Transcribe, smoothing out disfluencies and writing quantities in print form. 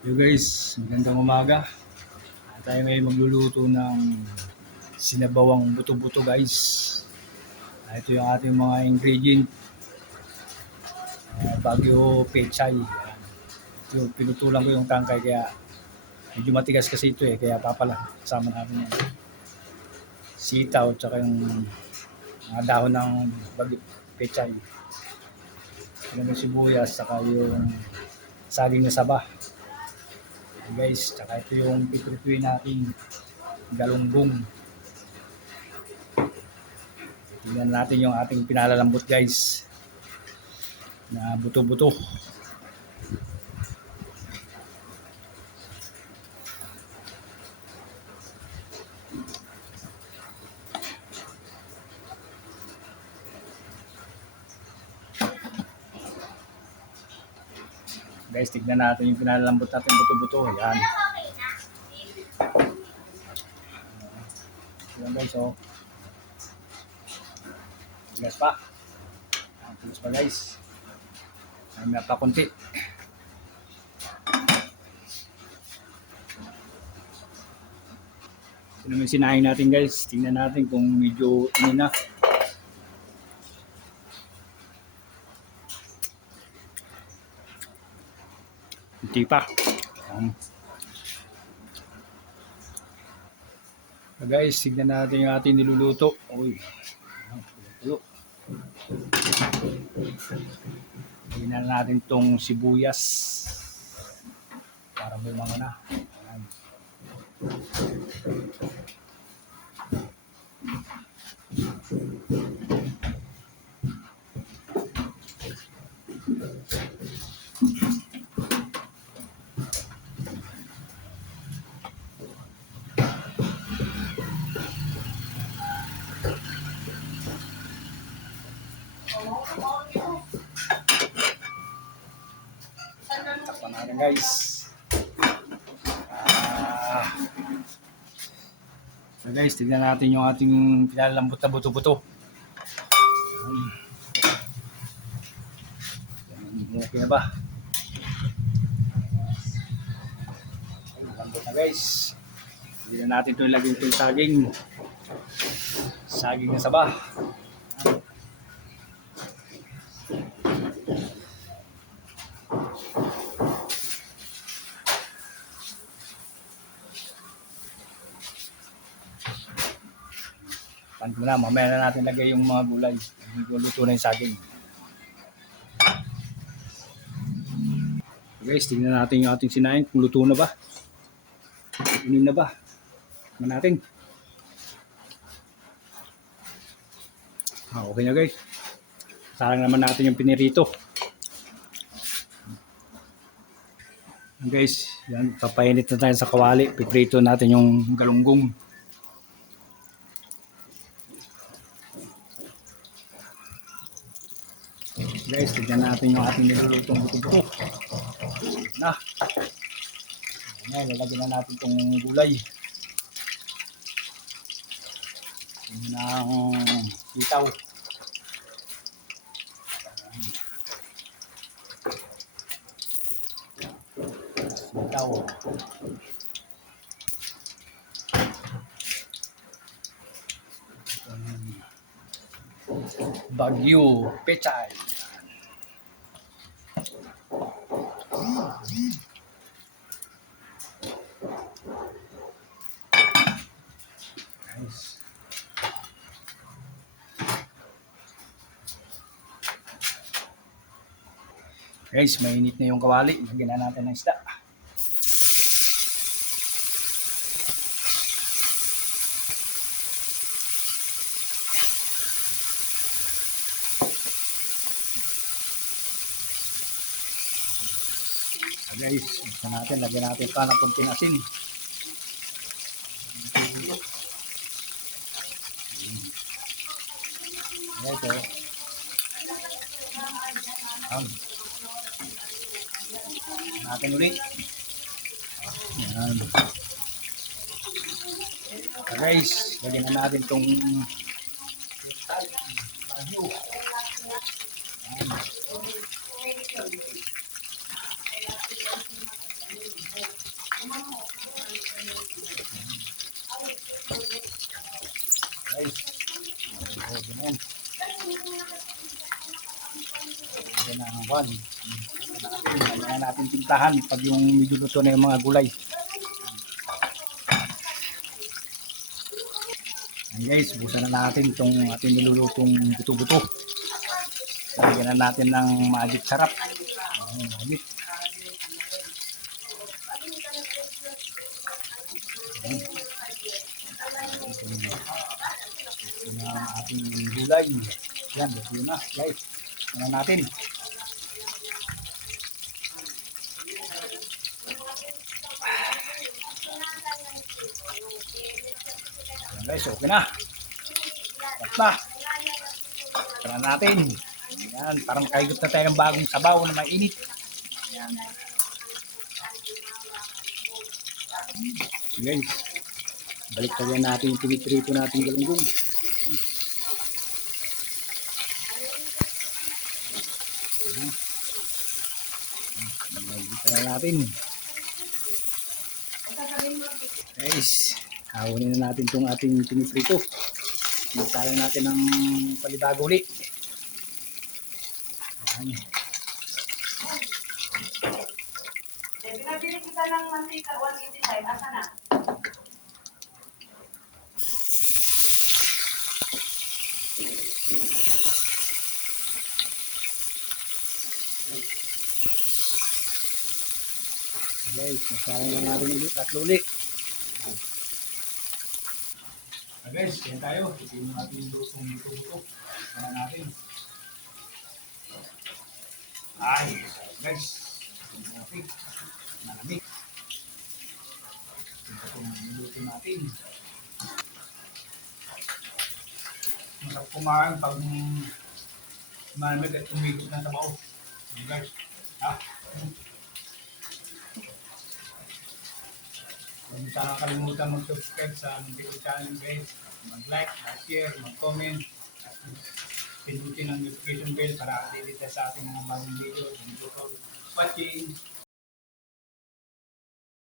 Yo guys, magandang umaga. Tayo ngayon magluluto ng sinabawang buto-buto guys. Ito yung ating mga ingredient. Bagyo pechay. Yung pinutulan ko yung tangkay kaya medyo matigas kasi ito kaya kasama natin yan. Sitaw tsaka yung mga dahon ng bagyo pechay. Yung sibuyas tsaka yung saging na saba. Guys, tsaka ito yung piprituin natin galunggong. Tingnan natin yung ating pinalalambot guys na buto-buto. Guys, tignan natin yung pinalalambot natin buto-buto. Yan. Yan guys, oh. Tigas pa. Tigas pa guys. May pa konti. Ito naman sinaing natin guys. Tingnan natin kung medyo ini na. Hindi pa. So guys, tignan natin yung ating niluluto. Uy. Tignan natin tong sibuyas. Para may mga na. Ayan. Takpan natin guys. So guys, tignan natin yung ating pinalalambot na buto-buto. Okay na ba? Lambot na guys. Hindi na natin ito ilagay itong saging. Saging na saba. Panto na, mamaya na natin lagay yung mga gulay. Luto na yung saging. Guys, tingnan natin yung ating sinaing kung luto na ba. Inin na ba? Tingnan natin. Okay na guys. Sarang naman natin yung pinirito. Guys, yan, papainit na tayo sa kawali. Piprito natin yung galunggong. Guys, tignan natin yung ating nilulutong buto-buto. Na. Ayan, lalagyan na natin itong gulay. Ng sitaw. Sitaw. Bagyo pechay. Nice. Guys, mainit na yung kawali. Lagyan na natin ng isda. Guys, lagyan natin pa ng kunting asin. Ito. Natin ulit. Yan. So guys, lagyan na natin itong bagyo. Buwan. Kaya natin timplahan pag yung medyo luto na yung mga gulay. Ayan guys, busan na natin itong ating nilulutong buto-buto. Lagyan na natin ng magic sarap. Magic. Ito na ang ating gulay. Yan, ito na guys. Ito natin. Ayan guys, okay na. At na. Ito natin. Ayan, parang kaigit na tayo ng bagong sabaw na mainit. Ayan. Guys, balik tayo natin yung pinitrito natin galunggong. Balik tayo natin. Guys, hawanin na natin itong ating pinitrito. Magtala natin ng palibago ulit. Ayan. Pinabili kita ng mantika 185. Asa na? Guys, masaya na natin ulit. Tatlo ulit. Guys, kaya tayo. Tingnan natin yung lutong buto-buto. Kaya natin. Ay, guys. Tingnan natin. Malamig. Tingnan yung luto natin. Masarap kumain pag malamig at tumigos na sa bao. Guys, ha? Huwag niyo sana kalimutan mag-subscribe sa Muntikong channel guys. Mag-like, mag-share, mag-comment. At pindutin ang notification bell para update sa ating mga bagong video. Thank you for watching.